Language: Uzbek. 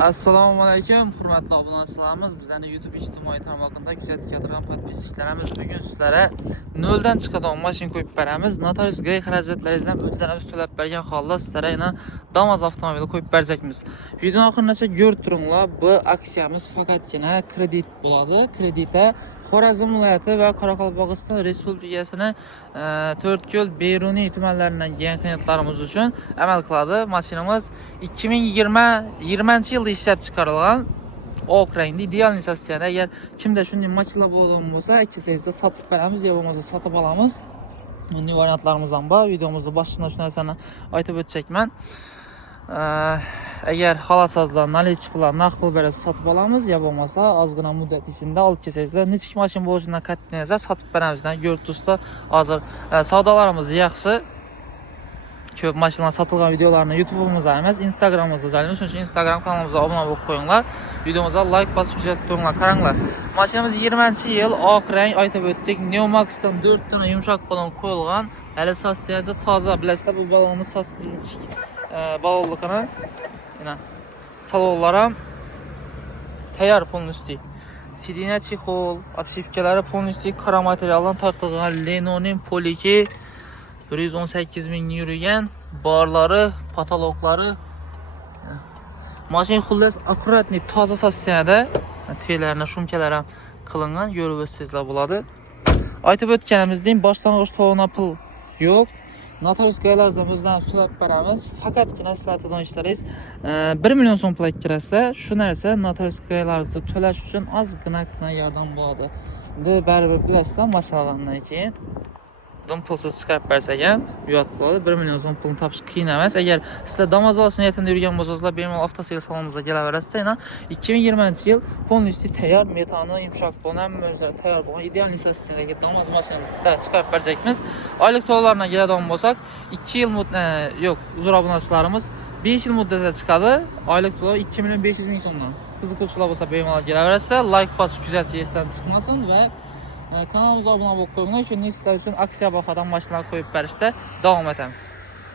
Assalomu alaykum, hurmatli obunachilarimiz. Bizning YouTube ijtimoiy tarmoqida kuzatib turgan podpischilarimiz bugun sizlarga noldan chiqadigan mashina qo'yib beramiz. Notarius gay xarajatlaringizdan o'zlaringiz to'lab bergan holda sizlarga yana Damas avtomobili qo'yib beracakmiz. Video oxirigacha ko'rib turinglar. Bu aksiyamiz faqatgina kredit bo'ladi. Kreditda Xorazm viloyati va Qoraqalpog'iston Respublikasining To'rtko'l, Beruniy tumanlaridan kelgan klientlarimiz uchun amal qiladi. Mashinamiz 2020 yilda ishlab chiqarilgan oq rangli ideal nisasiyada. Agar kimda shunday mashina bo'lgan bo'lsa, ikkisingizda sotib beramiz, yo bo'lmasa sotib olamiz. Bunday variantlarimiz ham bor. Videomizni boshida shu narsani aytib o'tchakman. Agar xohlasangizlar nalichki bilan naqd pul berib sotib olamiz, yo bo'lmasa ozgina muddat ichida olib kelsangizlar, nechki mashina bo'lishidan qat'iy nazar sotib beramiz. Ko'rib hozir savdolarimiz yaxshi. Ko'p mashinalar sotilgan videolarni YouTube'imizda emas, Instagram'imizda joylaymiz. Shuning uchun Instagram kanalimizga obuna bo'lib qo'yinglar. Videomizga like bosib kuzatib turinglar. Qaranglar. Mashinamiz 20-yil oq rang aytib o'tdik. Neomax'dan 4 dona yumshoq balon qo'yilgan. Hali sotsiyasi toza. Bilasizlar, bu balonni balonligini yana salonlar ham tayyor polностью. Sidina chexol, obsipkalari polностью qora materialdan tortilgan linonin poliki 118 ming yurgan, barlari, patologlari. Mashina xullas akkuratni toza sotsiyada, telarni, shumkalar ham qilingan, ko'rib o'tsizlar bo'ladi. Aytib o'tganimizdek, boshlang'ich to'g'ri pul yo'q. Notarius gaylarimizdan o'zdan to'lab beramiz. Faqatgina sizlardan ishlaringiz 1 million so'm pul kirasa, shu narsa notarius gaylaringizni to'lash uchun ozgina yordam bo'ladi. Endi baribir bilasizlar, masalalardan keyin pulsiz chiqarib bersak ham uyat bo'ladi. 1 million so'm pulni topish qiyin emas. Agar sizlar Damas olishni niyatida yurgan bo'lsangiz, bemalol avtosiyl salonimizga kelaverasizlar. 2020-yil polностью tayyor metani yumshoq bo'lgan, tayyor bo'lgan ideal nisasiyadagi Damas mashinamizni sizlarga chiqarib beracakmiz. Oylik to'lovlardan keladigan bo'lsak, 2 yil yo'q, uzr obunachilarimiz 5 yil muddatda chiqadi. Oylik to'lov 2 million 500 ming so'mdan. Qiziquvchilar bo'lsa bemalol kelaverasizlar. Like bosib kuzatish esdan chiqmasin va kanalimizga obuna bo'lib qo'yinglar. Shunday sizlar uchun aksiya bahodan mashinalar qo'yib berishda davom etamiz.